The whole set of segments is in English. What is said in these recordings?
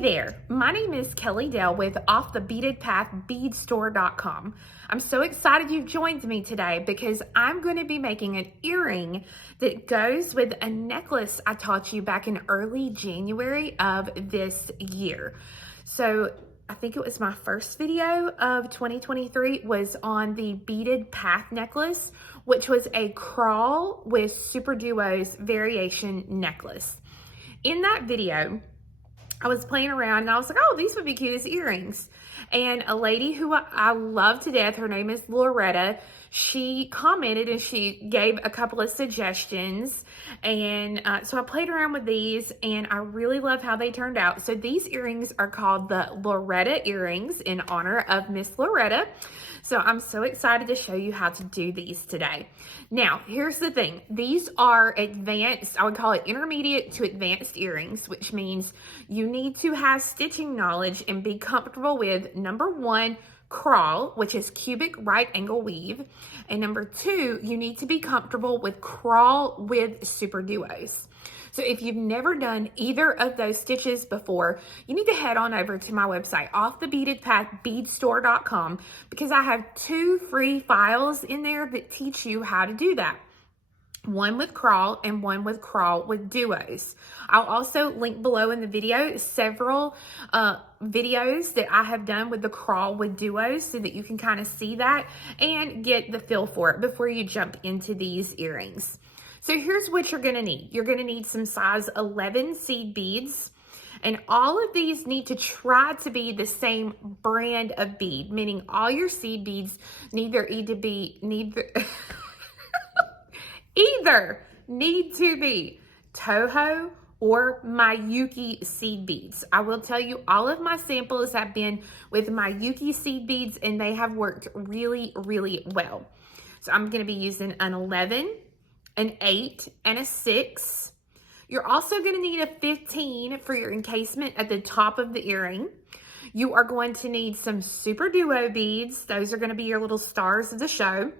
there, my name is Kelly Dell with Off the Beaded Path Beadstore.com. I'm so excited you've joined me today because I'm going to be making an earring that goes with a necklace I taught you back in early January of this year. So I think it was my first video of 2023 was on the Beaded Path necklace, which was a crawl with Super Duos variation necklace. In that video, I was playing around and I was like, oh, these would be cute as earrings. And a lady who I love to death, her name is Loretta, she commented and she gave a couple of suggestions. And so I played around with these and I really love how they turned out. So these earrings are called the Loretta Earrings in honor of Miss Loretta. So I'm so excited to show you how to do these today. Now, here's the thing. These are advanced, I would call it intermediate to advanced earrings, which means you need to have stitching knowledge and be comfortable with number one, crawl, which is cubic right angle weave. And number two, you need to be comfortable with crawl with Super Duos. So if you've never done either of those stitches before, you need to head on over to my website, offthebeadedpathbeadstore.com, because I have 2 free files in there that teach you how to do that. One with crawl and one with crawl with duos. I'll also link below in the video several videos that I have done with the crawl with duos so that you can kind of see that and get the feel for it before you jump into these earrings. So here's what you're gonna need. You're gonna need some size 11 seed beads, and all of these need to try to be the same brand of bead, meaning all your seed beads either need to be Toho or Miyuki seed beads. I will tell you, all of my samples have been with Miyuki seed beads and they have worked really, really well. So I'm gonna be using an 11, an 8, and a 6. You're also going to need a 15 for your encasement at the top of the earring. You are going to need some Super Duo beads. Those are going to be your little stars of the show.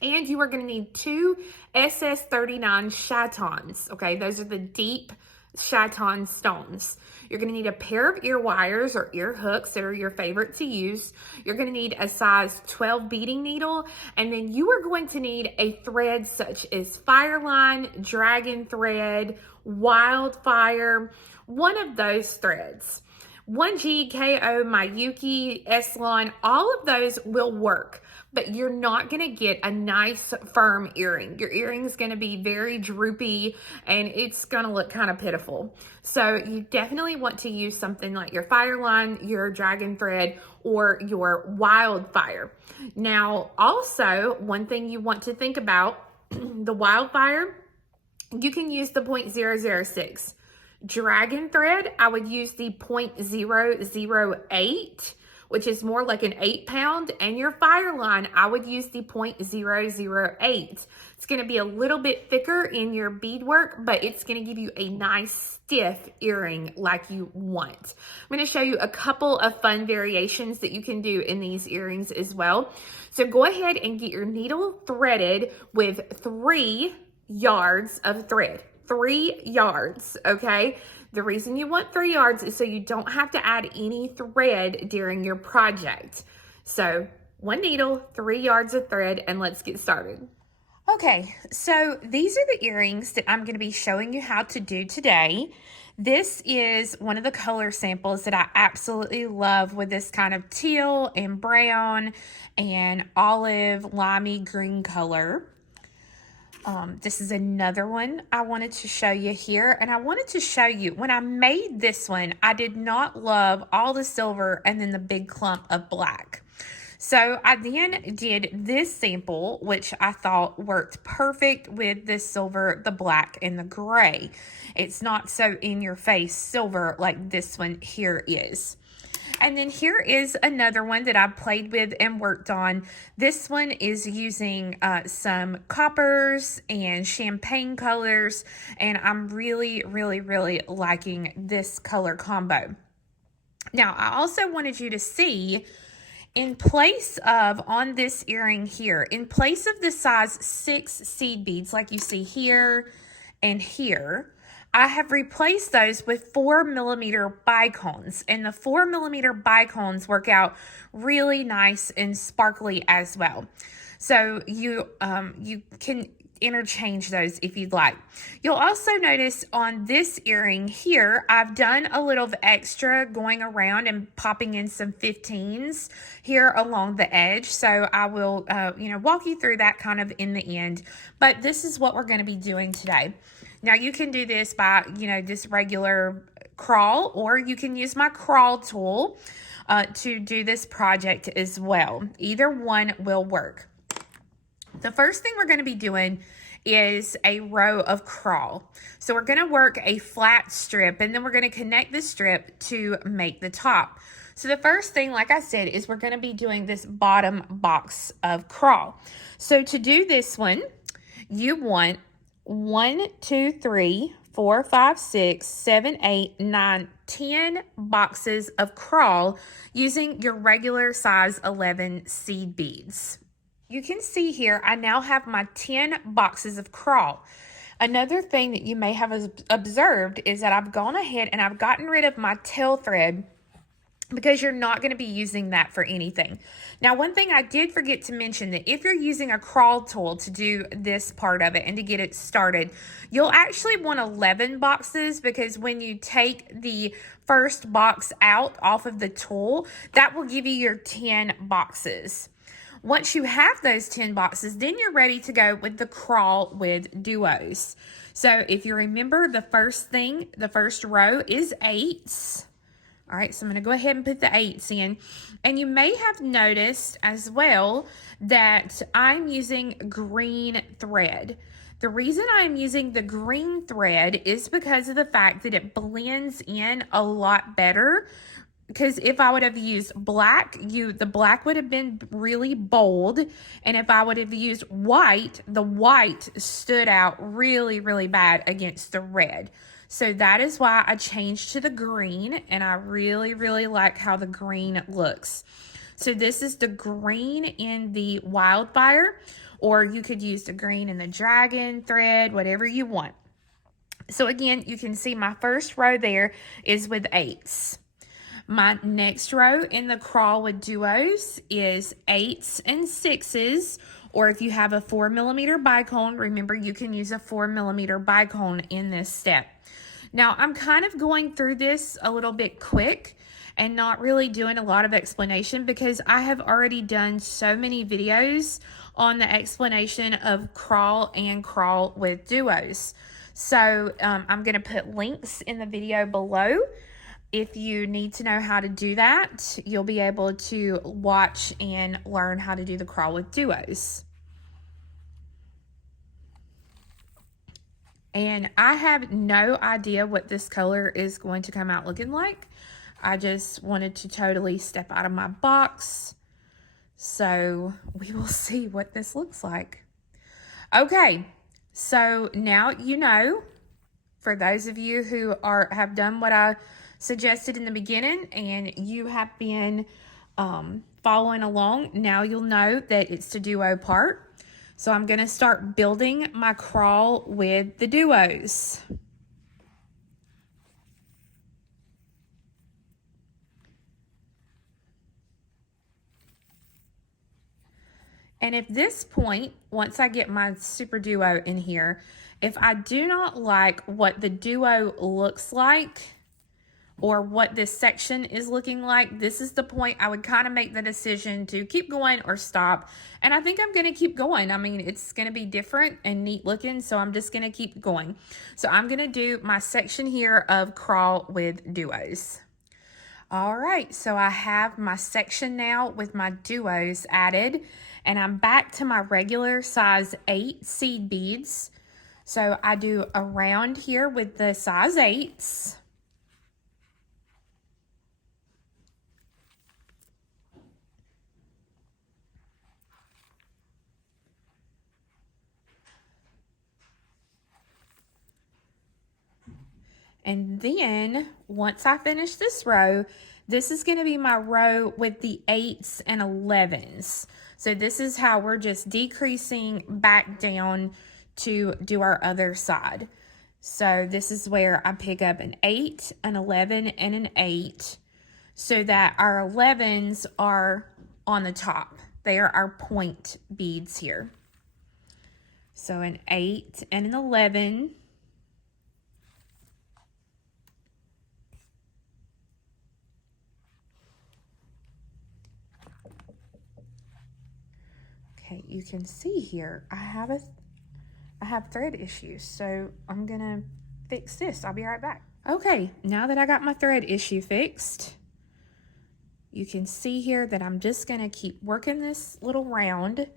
And you are going to need 2 SS39 Chatons. Okay, those are the deep Chaton stones. You're going to need a pair of ear wires or ear hooks that are your favorite to use. You're going to need a size 12 beading needle, and then you are going to need a thread such as Fireline, Dragon Thread, Wildfire, one of those threads. 1G, KO, Miyuki, S-Line, all of those will work, but you're not going to get a nice firm earring. Your earring is going to be very droopy and it's going to look kind of pitiful. So you definitely want to use something like your Fireline, your Dragon Thread, or your Wildfire. Now, also, one thing you want to think about, the Wildfire, you can use the 0.006. Dragon Thread, I would use the 0.008, which is more like an 8-pound, and your Fireline, I would use the 0.008. It's going to be a little bit thicker in your beadwork, but it's going to give you a nice stiff earring like you want. I'm going to show you a couple of fun variations that you can do in these earrings as well. So go ahead and get your needle threaded with 3 yards of thread. 3 yards, okay? The reason you want 3 yards is so you don't have to add any thread during your project. So 1 needle, 3 yards of thread, and let's get started. Okay, so these are the earrings that I'm going to be showing you how to do today. This is one of the color samples that I absolutely love with this kind of teal and brown and olive limey green color. This is another one I wanted to show you here, and I wanted to show you when I made this one, I did not love all the silver and then the big clump of black. So I then did this sample, which I thought worked perfect with the silver, the black, and the gray. It's not so in your face silver like this one here is. And then here is another one that I played with and worked on. This one is using some coppers and champagne colors, and I'm really, really, really liking this color combo. Now, I also wanted you to see, in place of, on this earring here, in place of the size 6 seed beads like you see here and here, I have replaced those with 4mm bicones, and the 4mm bicones work out really nice and sparkly as well. So you can interchange those if you'd like. You'll also notice on this earring here, I've done a little of extra going around and popping in some 15s here along the edge. So I will, walk you through that kind of in the end. But this is what we're going to be doing today. Now you can do this by, just regular crawl, or you can use my crawl tool to do this project as well. Either one will work. The first thing we're going to be doing is a row of crawl. So we're going to work a flat strip, and then we're going to connect the strip to make the top. So the first thing, like I said, is we're going to be doing this bottom box of crawl. So to do this one, you want 1, 2, 3, 4, 5, 6, 7, 8, 9, 10 boxes of crawl using your regular size 11 seed beads. You can see here, I now have my 10 boxes of crawl. Another thing that you may have observed is that I've gone ahead and I've gotten rid of my tail thread, because you're not going to be using that for anything. Now, one thing I did forget to mention, that if you're using a crawl tool to do this part of it and to get it started, you'll actually want 11 boxes, because when you take the first box out off of the tool, that will give you your 10 boxes. Once you have those 10 boxes, then you're ready to go with the crawl with duos. So if you remember, the first row is 8s. All right, so I'm going to go ahead and put the 8s in. And you may have noticed as well that I'm using green thread. The reason I'm using the green thread is because of the fact that it blends in a lot better. Because if I would have used black, the black would have been really bold. And if I would have used white, the white stood out really, really bad against the red. So that is why I changed to the green, and I really, really like how the green looks. So this is the green in the wildfire, or you could use the green in the dragon thread, whatever you want. So again, you can see my first row there is with 8s. My next row in the crawl with duos is 8s and 6s, or if you have a 4mm bicone, remember you can use a 4mm bicone in this step. Now, I'm kind of going through this a little bit quick and not really doing a lot of explanation, because I have already done so many videos on the explanation of crawl and crawl with duos. So I'm going to put links in the video below. If you need to know how to do that, you'll be able to watch and learn how to do the crawl with duos. And I have no idea what this color is going to come out looking like. I just wanted to totally step out of my box. So we will see what this looks like. Okay, so now you know, for those of you who have done what I suggested in the beginning and you have been following along, now you'll know that it's the duo part. So I'm going to start building my crawl with the duos. And at this point, once I get my super duo in here, if I do not like what the duo looks like, or what this section is looking like, this is the point I would kind of make the decision to keep going or stop. And I think I'm going to keep going. I mean, it's going to be different and neat looking, so I'm just going to keep going. So I'm going to do my section here of crawl with duos. All right, so I have my section now with my duos added, and I'm back to my regular size 8 seed beads. So I do around here with the size 8s. And then once I finish this row, this is going to be my row with the 8s and 11s. So this is how we're just decreasing back down to do our other side. So this is where I pick up an 8, an 11, and an 8 so that our 11s are on the top. They are our point beads here. So an 8 and an 11. Okay, you can see here I have thread issues, so I'm gonna fix this. I'll be right back. Okay, now that I got my thread issue fixed, you can see here that I'm just gonna keep working this little round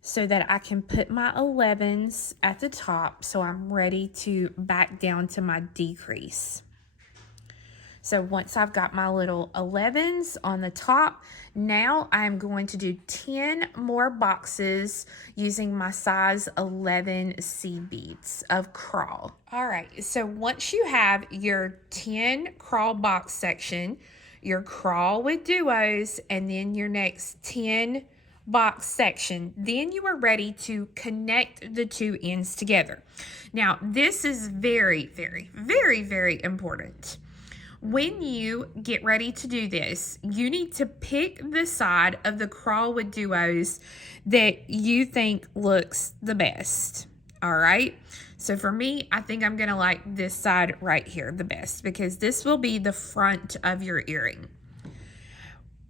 so that I can put my 11s at the top so I'm ready to back down to my decrease. So once I've got my little 11s on the top, now I'm going to do 10 more boxes using my size 11 seed beads of crawl. All right, so once you have your 10 crawl box section, your crawl with duos, and then your next 10 box section, then you are ready to connect the two ends together. Now, this is very, very, very, very important. When you get ready to do this, you need to pick the side of the crawl with duos that you think looks the best. All right. So for me, I think I'm going to like this side right here the best because this will be the front of your earring.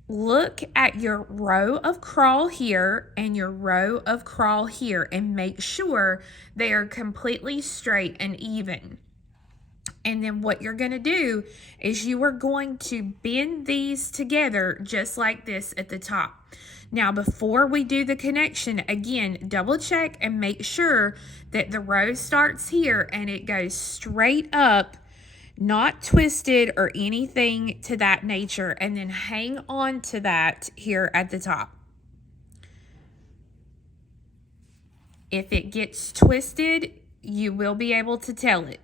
Look at your row of crawl here and your row of crawl here and make sure they are completely straight and even. And then what you're going to do is you are going to bend these together just like this at the top. Now, before we do the connection, again, double check and make sure that the row starts here and it goes straight up, not twisted or anything to that nature, and then hang on to that here at the top. If it gets twisted, you will be able to tell it.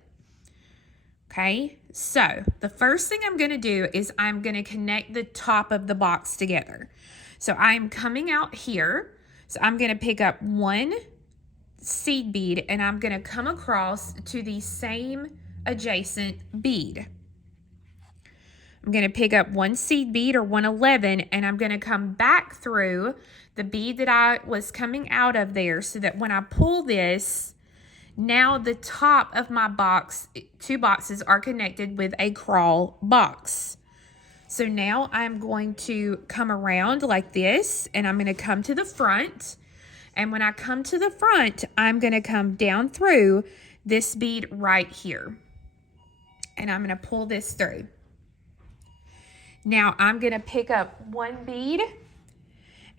Okay, so the first thing I'm going to do is I'm going to connect the top of the box together. So I'm coming out here. So I'm going to pick up one seed bead and I'm going to come across to the same adjacent bead. I'm going to pick up one seed bead or 111 and I'm going to come back through the bead that I was coming out of there so that when I pull this, now the top of my box, two boxes are connected with a crawl box. So now I'm going to come around like this and I'm going to come to the front. And when I come to the front, I'm going to come down through this bead right here. And I'm going to pull this through. Now I'm going to pick up one bead.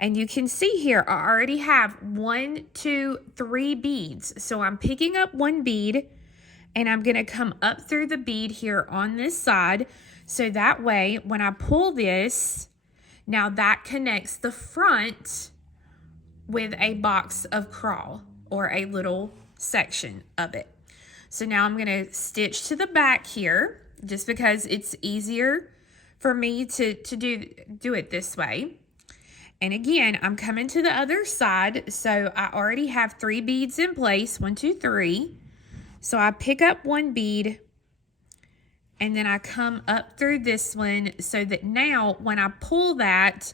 And you can see here, I already have 1, 2, 3 beads. So I'm picking up one bead and I'm going to come up through the bead here on this side. So that way, when I pull this, now that connects the front with a box of crawl or a little section of it. So now I'm going to stitch to the back here just because it's easier for me to do it this way. And again, I'm coming to the other side, so I already have 3 beads in place, 1, 2, 3. So I pick up one bead, and then I come up through this one so that now when I pull that,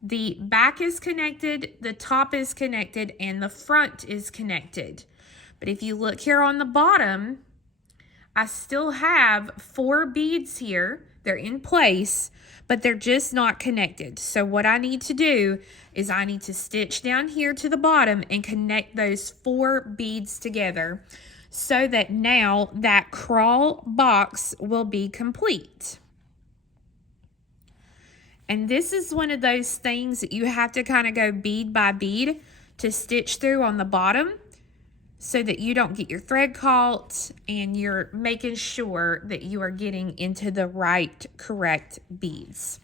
the back is connected, the top is connected, and the front is connected. But if you look here on the bottom, I still have 4 beads here. They're in place, but they're just not connected. So what I need to do is I need to stitch down here to the bottom and connect those 4 beads together so that now that crawl box will be complete. And this is one of those things that you have to kind of go bead by bead to stitch through on the bottom so that you don't get your thread caught and you're making sure that you are getting into the right, correct beads.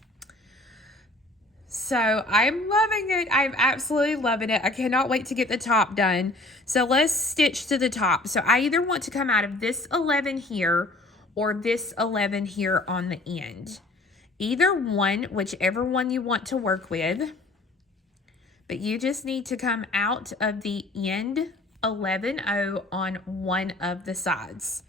So I'm loving it. I'm absolutely loving it. I cannot wait to get the top done. So let's stitch to the top. So I either want to come out of this 11 here or this 11 here on the end. Either one, whichever one you want to work with. But you just need to come out of the end 11-0 on one of the sides.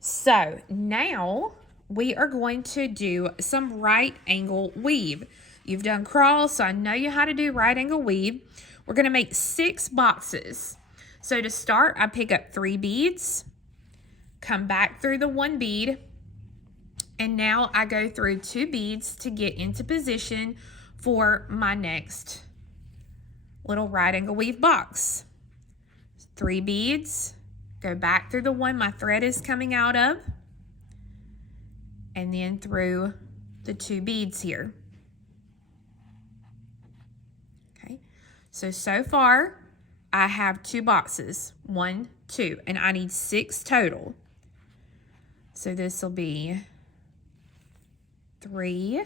So now we are going to do some right angle weave. You've done crawl, so I know you how to do right angle weave. We're going to make 6 boxes. So to start, I pick up 3 beads, come back through the 1 bead, and now I go through 2 beads to get into position for my next little right angle weave box. 3 beads, go back through the one my thread is coming out of, and then through the 2 beads here. Okay, so far I have 2 boxes, 1, 2, and I need 6 total. So this will be 3,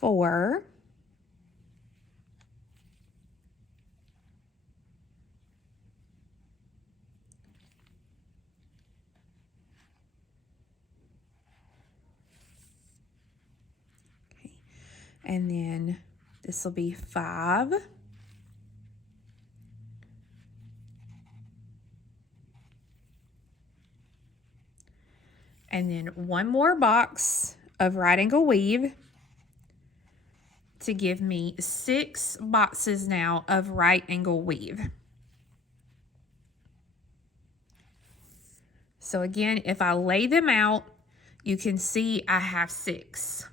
4, 5, and then this will be 5, and then 1 more box of right angle weave to give me 6 boxes now of right angle weave. So again, if I lay them out, you can see I have 6.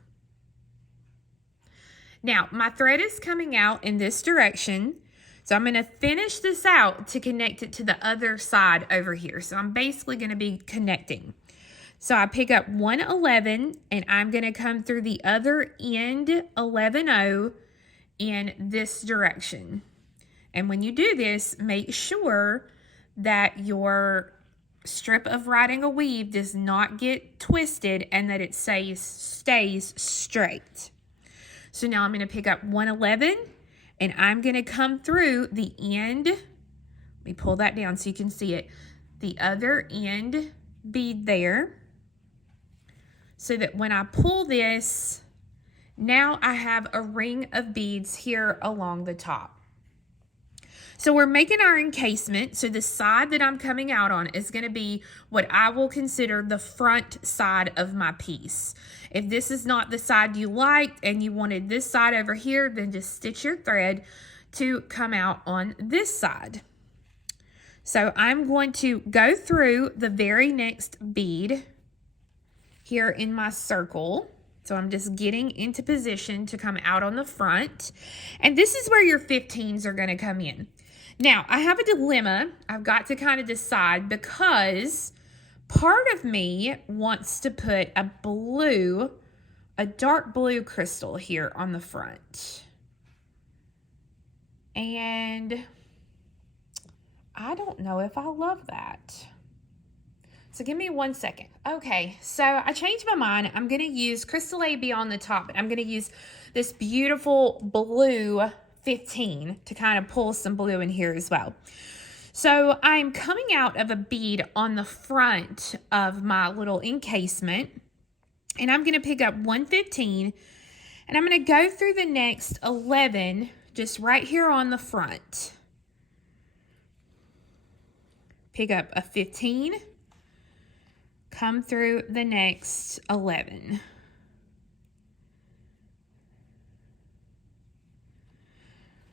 Now, my thread is coming out in this direction, so I'm going to finish this out to connect it to the other side over here. So I'm basically going to be connecting. So I pick up 1 11, and I'm going to come through the other end 11-0 in this direction. And when you do this, make sure that your strip of right angle weave does not get twisted and that it stays straight. So now I'm going to pick up 1 11, and I'm going to come through the end. Let me pull that down so you can see it. The other end bead there. So that when I pull this, now I have a ring of beads here along the top. So we're making our encasement. So the side that I'm coming out on is going to be what I will consider the front side of my piece. If this is not the side you liked and you wanted this side over here, then just stitch your thread to come out on this side. So I'm going to go through the very next bead here in my circle. So I'm just getting into position to come out on the front. And this is where your 15s are going to come in. Now, I have a dilemma I've got to kind of decide, because part of me wants to put a dark blue crystal here on the front. And I don't know if I love that. So give me 1 second. Okay, so I changed my mind. I'm going to use Crystal AB on the top, but I'm going to use this beautiful blue 15 to kind of pull some blue in here as well. So I'm coming out of a bead on the front of my little encasement, and I'm going to pick up 115, and I'm going to go through the next 11 just right here on the front. Pick up a 15, come through the next 11.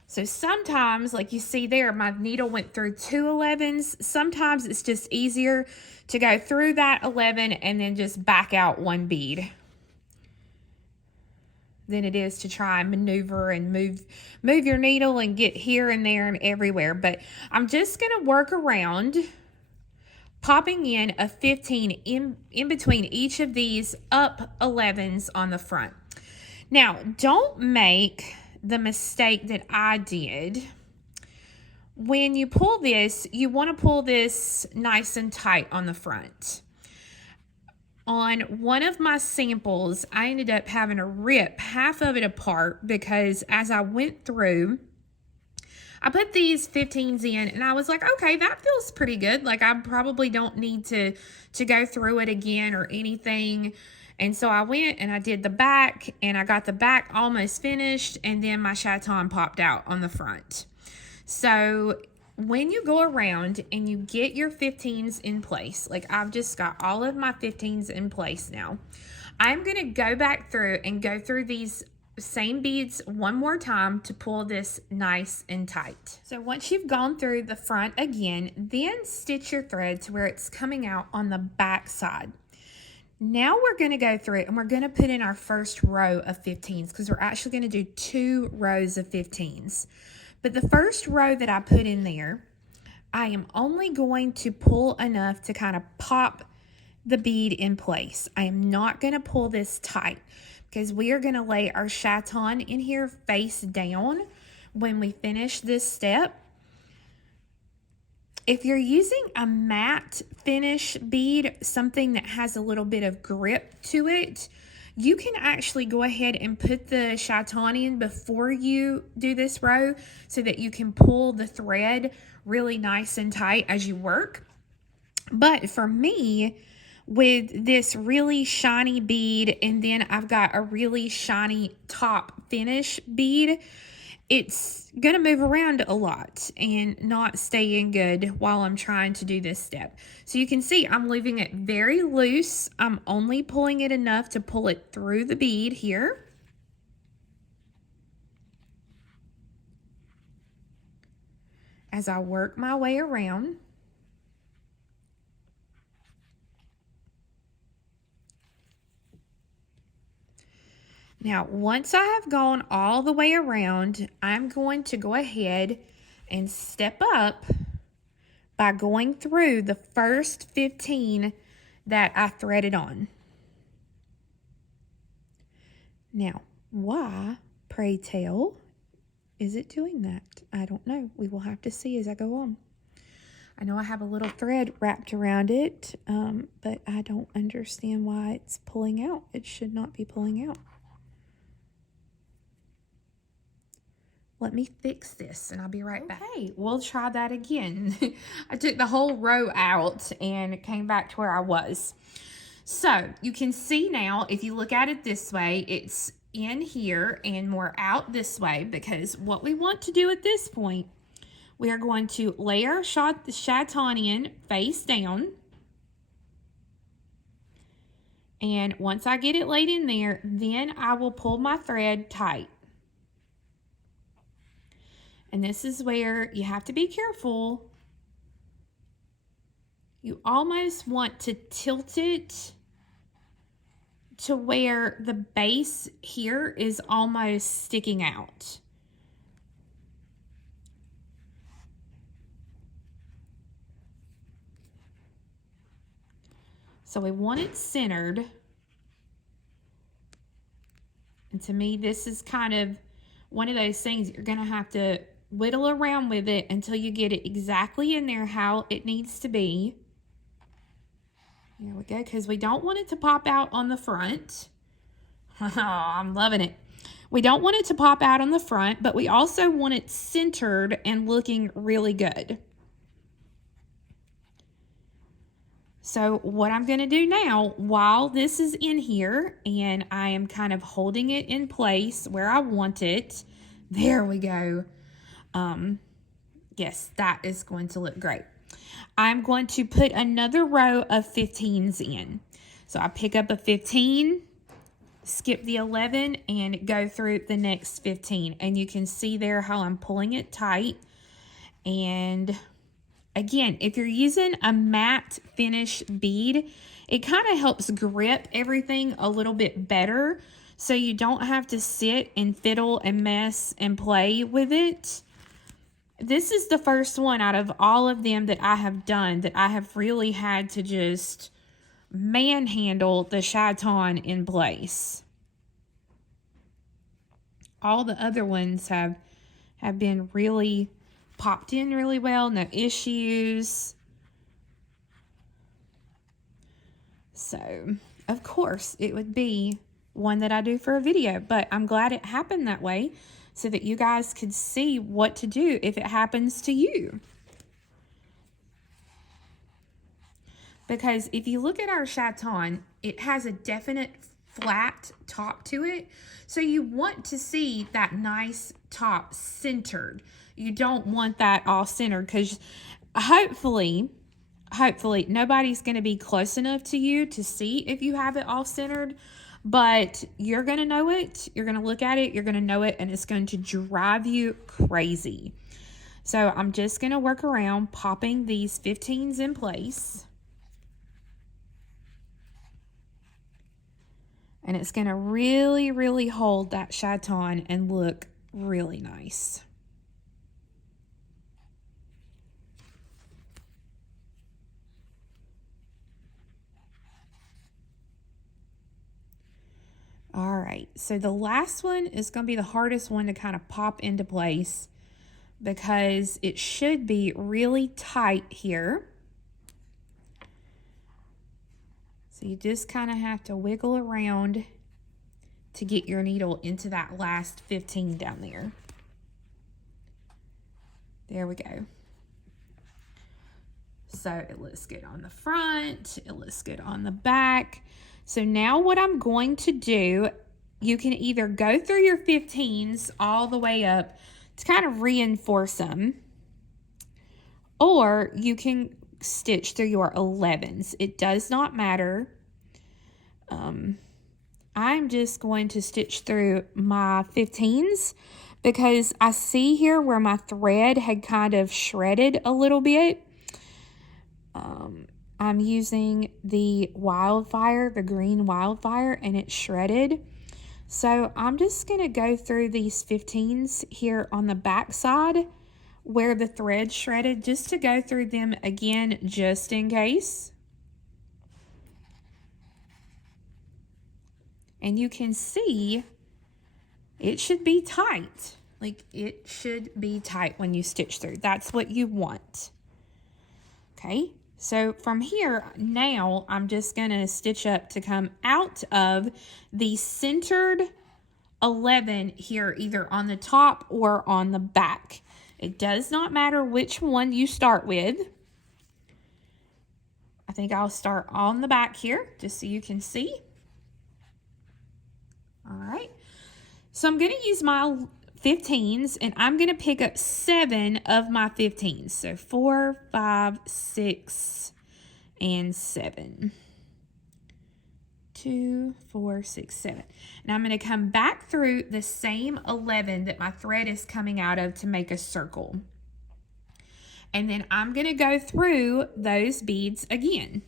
So sometimes, like you see there, my needle went through 2 11s. Sometimes it's just easier to go through that 11 and then just back out 1 bead than it is to try and maneuver and move your needle and get here and there and everywhere. But I'm just going to work around popping in a 15 in between each of these up 11s on the front. Now, don't make the mistake that I did. When you pull this, you want to pull this nice and tight on the front. On one of my samples, I ended up having to rip half of it apart because as I went through, I put these 15s in and I was like, okay, that feels pretty good. Like I probably don't need to go through it again or anything. And so I went and I did the back, and I got the back almost finished, and then my Chaton popped out on the front. So when you go around and you get your 15s in place, like I've just got all of my 15s in place now, I'm going to go back through and go through these same beads one more time to pull this nice and tight. So once you've gone through the front again, then stitch your thread to where it's coming out on the back side. Now we're going to go through it and we're going to put in our first row of 15s, because we're actually going to do 2 rows of 15s. But the first row that I put in there, I am only going to pull enough to kind of pop the bead in place. I am not going to pull this tight, because we are going to lay our Chaton in here face down when we finish this step. If you're using a matte finish bead, something that has a little bit of grip to it, you can actually go ahead and put the Chaton in before you do this row so that you can pull the thread really nice and tight as you work. But for me, with this really shiny bead, and then I've got a really shiny top finish bead, it's going to move around a lot and not stay in good while I'm trying to do this step. So you can see I'm leaving it very loose. I'm only pulling it enough to pull it through the bead here. As I work my way around. Now, once I have gone all the way around, I'm going to go ahead and step up by going through the first 15 that I threaded on. Now, why, pray tell, is it doing that? I don't know. We will have to see as I go on. I know I have a little thread wrapped around it, but I don't understand why it's pulling out. It should not be pulling out. Let me fix this and I'll be right back. Okay, we'll try that again. I took the whole row out and it came back to where I was. So you can see now, if you look at it this way, it's in here and more out this way, because what we want to do at this point, we are going to lay our Chaton in face down. And once I get it laid in there, then I will pull my thread tight. And this is where you have to be careful. You almost want to tilt it to where the base here is almost sticking out. So we want it centered. And to me, this is kind of one of those things you're going to have to whittle around with it until you get it exactly in there how it needs to be. There we go, because we don't want it to pop out on the front. Oh, I'm loving it. We don't want it to pop out on the front, but we also want it centered and looking really good. So what I'm going to do now, while this is in here and I am kind of holding it in place where I want it, there we go. Yes, that is going to look great. I'm going to put another row of 15s in. So I pick up a 15, skip the 11, and go through the next 15. And you can see there how I'm pulling it tight. And again, if you're using a matte finish bead, it kind of helps grip everything a little bit better, so you don't have to sit and fiddle and mess and play with it. This is the first one out of all of them that I have done that I have really had to just manhandle the Chaton in place. All the other ones have been really popped in really well, no issues. So, of course, it would be one that I do for a video, but I'm glad it happened that way so that you guys could see what to do if it happens to you. Because if you look at our Chaton, it has a definite flat top to it. So you want to see that nice top centered. You don't want that all centered, because hopefully nobody's going to be close enough to you to see if you have it all centered, but you're going to know it. You're going to look at it, you're going to know it, and it's going to drive you crazy. So I'm just going to work around popping these 15s in place. And it's going to really, really hold that chaton and look really nice. All right, so the last one is going to be the hardest one to kind of pop into place, because it should be really tight here. So you just kind of have to wiggle around to get your needle into that last 15 down there. There we go. So it looks good on the front, it looks good on the back. So now what I'm going to do, you can either go through your 15s all the way up to kind of reinforce them, or you can stitch through your 11s. It does not matter. I'm just going to stitch through my 15s because I see here where my thread had kind of shredded a little bit. I'm using the Wildfire, the green Wildfire, and it's shredded. So I'm just going to go through these 15s here on the back side where the thread shredded, just to go through them again, just in case. And you can see it should be tight. Like, it should be tight when you stitch through. That's what you want. Okay, so from here, now I'm just going to stitch up to come out of the centered 11 here, either on the top or on the back. It does not matter which one you start with. I think I'll start on the back here, just so you can see. All right, so I'm going to use my 15s, and I'm going to pick up 7 of my 15s. So 4, 5, 6, and 7. 2, 4, 6, 7. Now I'm going to come back through the same 11 that my thread is coming out of to make a circle. And then I'm going to go through those beads again.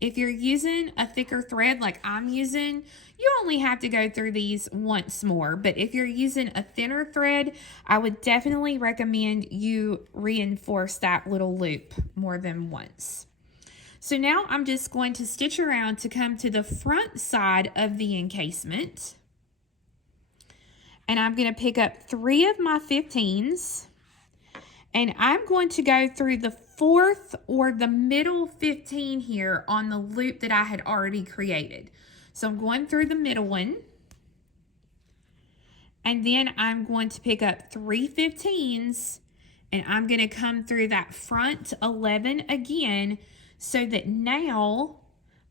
If you're using a thicker thread like I'm using, you only have to go through these once more. But if you're using a thinner thread, I would definitely recommend you reinforce that little loop more than once. So now I'm just going to stitch around to come to the front side of the encasement. And I'm going to pick up 3 of my 15s. And I'm going to go through the 4th or the middle 15 here on the loop that I had already created. So I'm going through the middle one. And then I'm going to pick up 3 15s. And I'm going to come through that front 11 again, so that now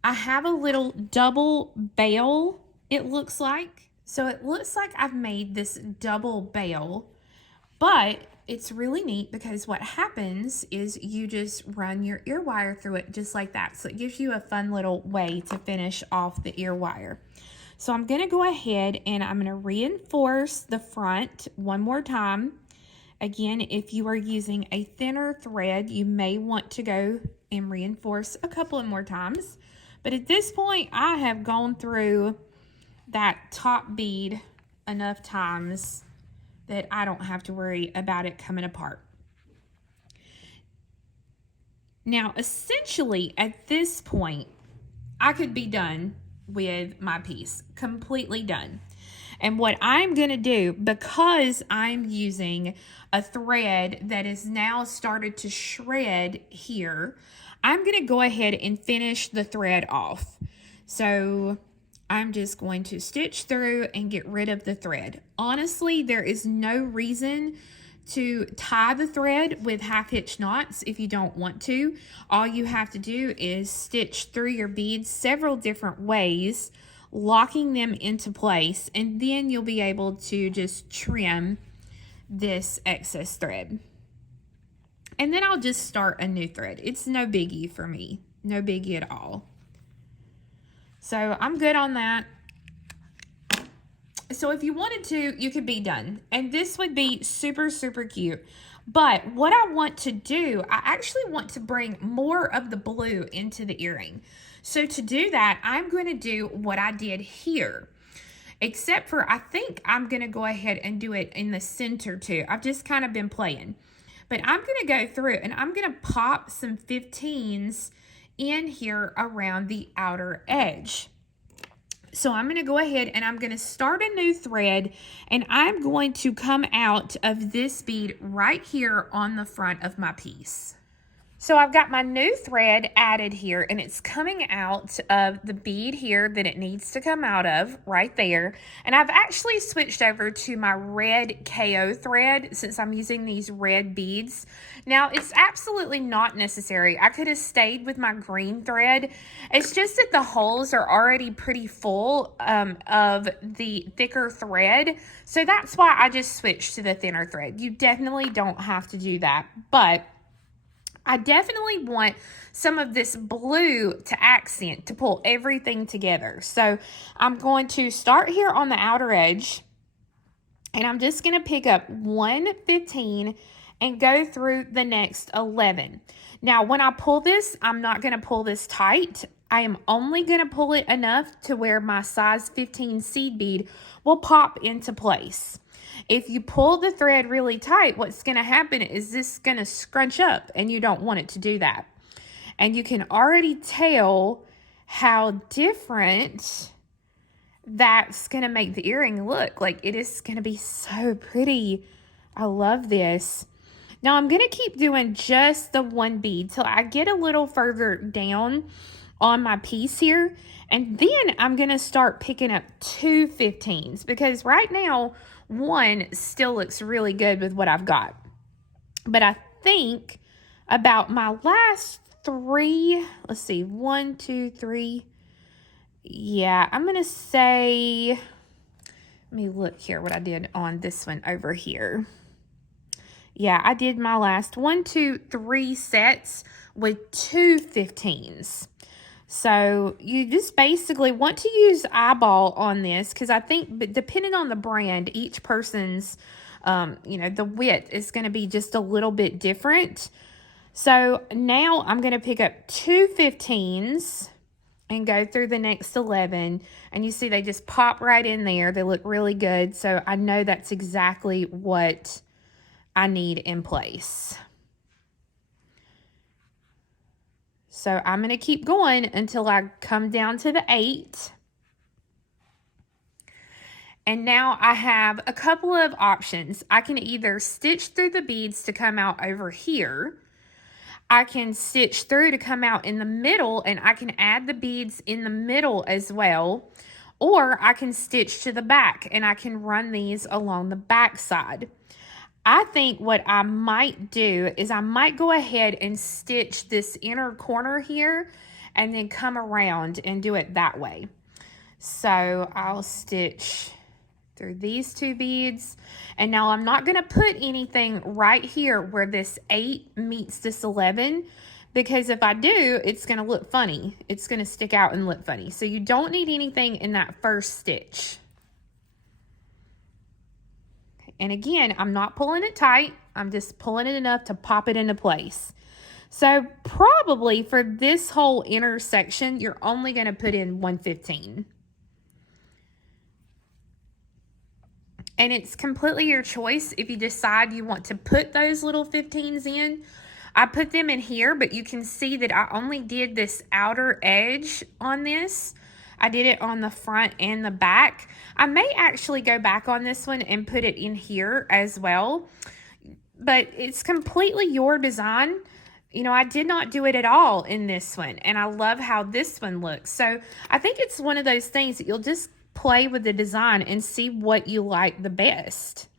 I have a little double bail, it looks like. So it looks like I've made this double bail, but it's really neat because what happens is you just run your ear wire through it just like that. So it gives you a fun little way to finish off the ear wire. So I'm going to go ahead and I'm going to reinforce the front one more time. Again, if you are using a thinner thread, you may want to go and reinforce a couple of more times. But at this point, I have gone through that top bead enough times that I don't have to worry about it coming apart. Now, essentially, at this point, I could be done with my piece, completely done. And what I'm going to do, because I'm using a thread that is now started to shred here, I'm going to go ahead and finish the thread off. So I'm just going to stitch through and get rid of the thread. Honestly, there is no reason to tie the thread with half hitch knots if you don't want to. All you have to do is stitch through your beads several different ways, locking them into place, and then you'll be able to just trim this excess thread. And then I'll just start a new thread. It's no biggie for me. No biggie at all. So I'm good on that. So if you wanted to, you could be done. And this would be super, super cute. But what I want to do, I actually want to bring more of the blue into the earring. So to do that, I'm going to do what I did here. Except for, I think I'm going to go ahead and do it in the center too. I've just kind of been playing. But I'm going to go through and I'm going to pop some 15s in here around the outer edge. So I'm going to go ahead and I'm going to start a new thread, and I'm going to come out of this bead right here on the front of my piece. So I've got my new thread added here, and it's coming out of the bead here that it needs to come out of right there. And I've actually switched over to my red KO thread since I'm using these red beads. Now, it's absolutely not necessary. I could have stayed with my green thread. It's just that the holes are already pretty full of the thicker thread. So that's why I just switched to the thinner thread. You definitely don't have to do that, but I definitely want some of this blue to accent, to pull everything together. So I'm going to start here on the outer edge, and I'm just going to pick up 1 15 and go through the next 11. Now, when I pull this, I'm not going to pull this tight. I am only going to pull it enough to where my size 15 seed bead will pop into place. If you pull the thread really tight, what's going to happen is this is going to scrunch up, and you don't want it to do that. And you can already tell how different that's going to make the earring look. Like, it is going to be so pretty. I love this. Now, I'm going to keep doing just the one bead till I get a little further down on my piece here. And then I'm going to start picking up 2 15s, because right now, one still looks really good with what I've got. But I think about my last 3, let's see, 1, 2, 3. Yeah, I'm going to say, let me look here what I did on this one over here. Yeah, I did my last 1, 2, 3 sets with 2 15s. So you just basically want to use eyeball on this, because I think depending on the brand, each person's, the width is going to be just a little bit different. So now I'm going to pick up 2 15s and go through the next 11. And you see they just pop right in there. They look really good. So I know that's exactly what I need in place. So I'm going to keep going until I come down to the 8. And now I have a couple of options. I can either stitch through the beads to come out over here. I can stitch through to come out in the middle, and I can add the beads in the middle as well. Or I can stitch to the back, and I can run these along the back side. I think what I might do is I might go ahead and stitch this inner corner here and then come around and do it that way. So I'll stitch through these 2 beads. And now I'm not going to put anything right here where this 8 meets this 11, because if I do, it's going to look funny. It's going to stick out and look funny. So you don't need anything in that first stitch. And again, I'm not pulling it tight. I'm just pulling it enough to pop it into place. So probably for this whole inner section, you're only going to put in 1 15. And it's completely your choice if you decide you want to put those little 15s in. I put them in here, but you can see that I only did this outer edge on this. I did it on the front and the back. I may actually go back on this one and put it in here as well. But it's completely your design. You know, I did not do it at all in this one. And I love how this one looks. So I think it's one of those things that you'll just play with the design and see what you like the best.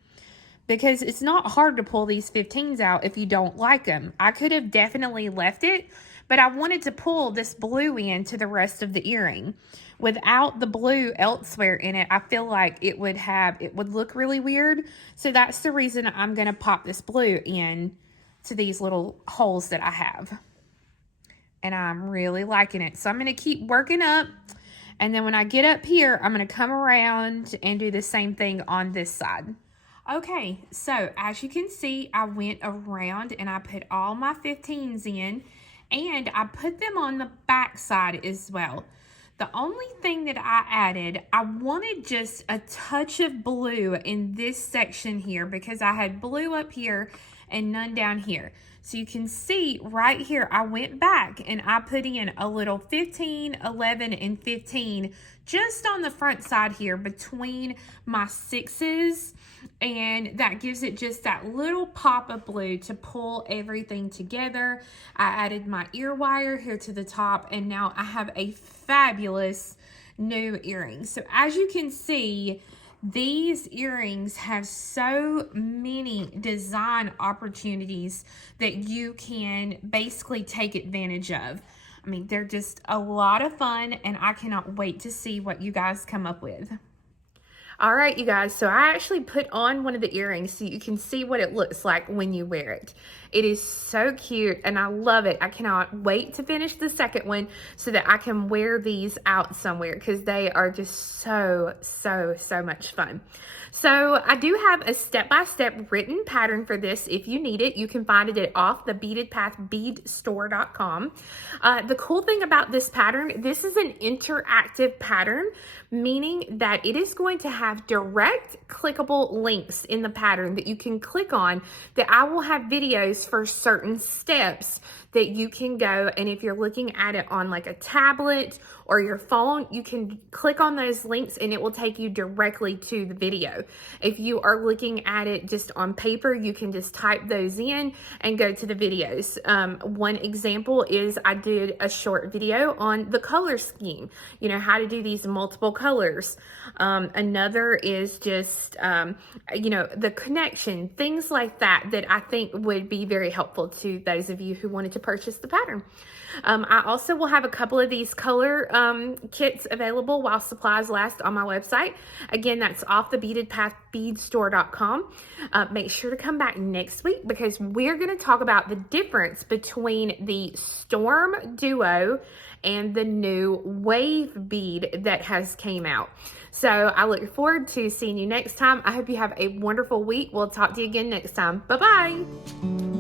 because it's not hard to pull these 15s out if you don't like them. I could have definitely left it, but I wanted to pull this blue into the rest of the earring. Without the blue elsewhere in it, I feel like it would look really weird. So that's the reason I'm going to pop this blue in to these little holes that I have. And I'm really liking it. So I'm going to keep working up. And then when I get up here, I'm going to come around and do the same thing on this side. Okay, so as you can see, I went around and I put all my 15s in. And I put them on the back side as well. The only thing that I added, I wanted just a touch of blue in this section here because I had blue up here and none down here. So you can see right here, I went back and I put in a little 15, 11, and 15 just on the front side here between my 6s. And that gives it just that little pop of blue to pull everything together. I added my ear wire here to the top, and now I have a fabulous new earring. So as you can see, these earrings have so many design opportunities that you can basically take advantage of. I mean, they're just a lot of fun, and I cannot wait to see what you guys come up with. All right, you guys, so I actually put on one of the earrings so you can see what it looks like when you wear it. It is so cute and I love it. I cannot wait to finish the second one so that I can wear these out somewhere because they are just so much fun. So I do have a step-by-step written pattern for this if you need it. You can find it at offthebeadedpathbeadstore.com. The cool thing about this pattern, this is an interactive pattern, meaning that it is going to have direct clickable links in the pattern that you can click on, that I will have videos for certain steps that you can go, and if you're looking at it on like a tablet or your phone, you can click on those links and it will take you directly to the video. If you are looking at it just on paper, you can just type those in and go to the videos. One example is I did a short video on the color scheme, you know, how to do these multiple colors. Another is just, you know, the connection, things like that, that I think would be very helpful to those of you who wanted to purchase the pattern. I also will have a couple of these color kits available while supplies last on my website. Again, that's offthebeadedpathbeadstore.com. Make sure to come back next week because we're going to talk about the difference between the Storm Duo and the new wave bead that has came out. So I look forward to seeing you next time. I hope you have a wonderful week. We'll talk to you again next time. Bye-bye.